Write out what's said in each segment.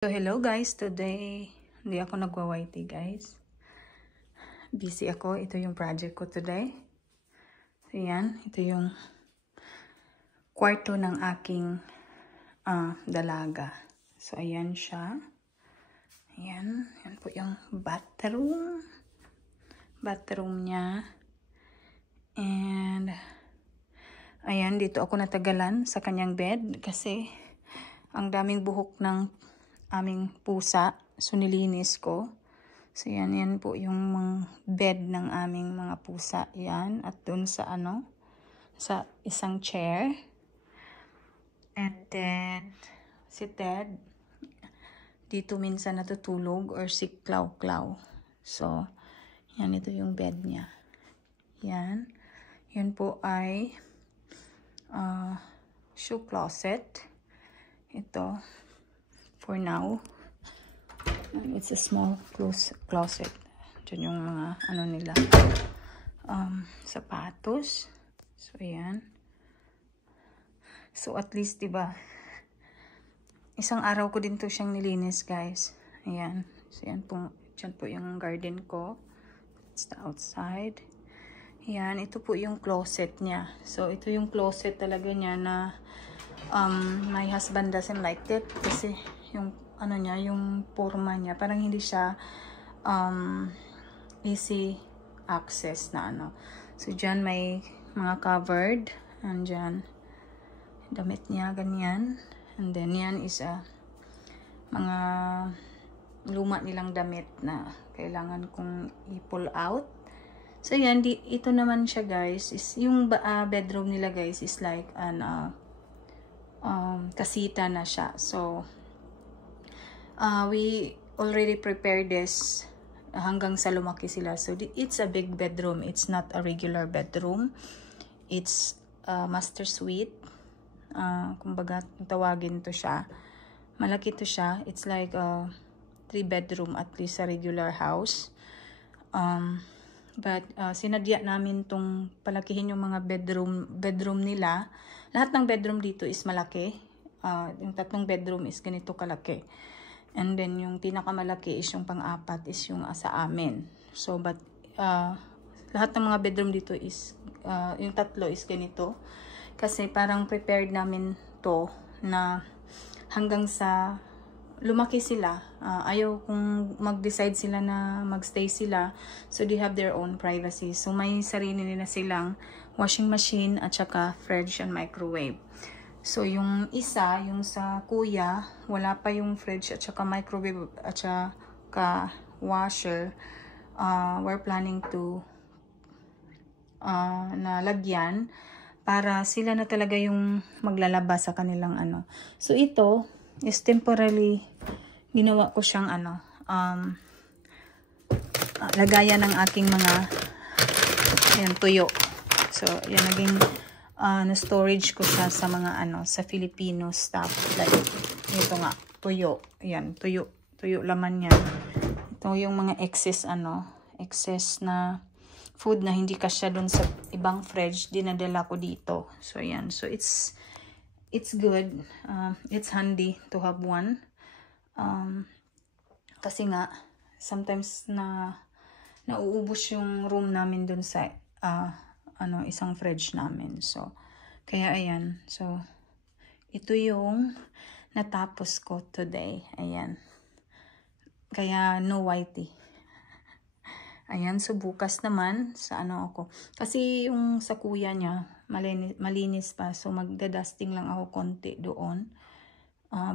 So hello guys, today hindi ako nagwa-whitey guys. Busy ako, ito yung project ko today. So yan, ito yung kwarto ng aking dalaga. So ayan siya. Ayan, yan po yung bathroom. Bathroom niya. And ayan, dito ako natagalan sa kanyang bed kasi ang daming buhok ng aming pusa. So nilinis ko. So yan po yung bed ng aming mga pusa. Yan. At dun sa sa isang chair. And then si Ted dito minsan natutulog or si Klaw. So yan, ito yung bed niya. Yan. Yan po ay shoe closet. Ito. For now, it's a small closet. Diyan yung mga nila, sapatos. So ayan. So at least diba, isang araw ko din to siyang nilinis guys. Ayan. So yan po, dyan po yung garden ko. It's the outside. Ayan, ito po yung closet niya. So ito yung closet talaga niya na my husband doesn't like it kasi yung niya, yung forma niya, parang hindi siya easy access na So dyan may mga covered, and dyan damit niya ganyan, and then yan is mga luma nilang damit na kailangan kong i-pull out. So yan, ito naman siya guys, is yung bedroom nila guys is like an kasita na siya. So we already prepared this hanggang sa lumaki sila. So it's a big bedroom. It's not a regular bedroom. It's a master suite. Kumbaga tawagin to siya. Malaki to siya. It's like a 3-bedroom at least sa regular house. But sinadya namin tong palakihin yung mga bedroom nila. Lahat ng bedroom dito is malaki. Yung 3 bedroom is ganito kalaki. And then yung pinakamalaki is yung pang-apat is yung sa amin. So but lahat ng mga bedroom dito is yung 3 is ganito. Kasi parang prepared namin to na hanggang sa lumaki sila. Ayaw kung mag-decide sila na magstay sila. So they have their own privacy. So may sarili nila silang washing machine at saka fridge and microwave. So yung isa, yung sa kuya, wala pa yung fridge at saka microwave at saka washer. We're planning to nalagyan para sila na talaga yung maglalaba sa kanilang So ito is temporarily ginawa ko siyang lagayan ng aking mga tuyo. So yan, naging na-storage ko siya sa mga sa Filipino stuff. Like ito nga, tuyo. Yan, tuyo laman yan. Ito yung mga excess excess na food na hindi kasya doon sa ibang fridge, dinadala ko dito. So yan. So it's good. It's handy to have one. Kasi nga sometimes nauubos yung room namin doon sa isang fridge namin. So kaya ayan. So ito yung natapos ko today. Ayan. Kaya no whitey. Ayan. So bukas naman sa ako. Kasi yung sa kuya niya malinis pa. So magda-dusting lang ako konti doon.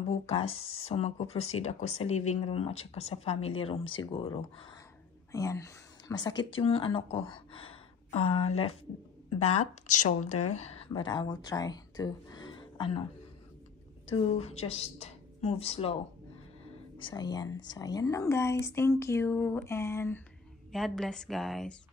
Bukas. So magpo-proceed ako sa living room at saka sa family room siguro. Ayan. Masakit yung ko. Left back, shoulder, but I will try to just move slow. So ayan lang guys. Thank you and God bless guys.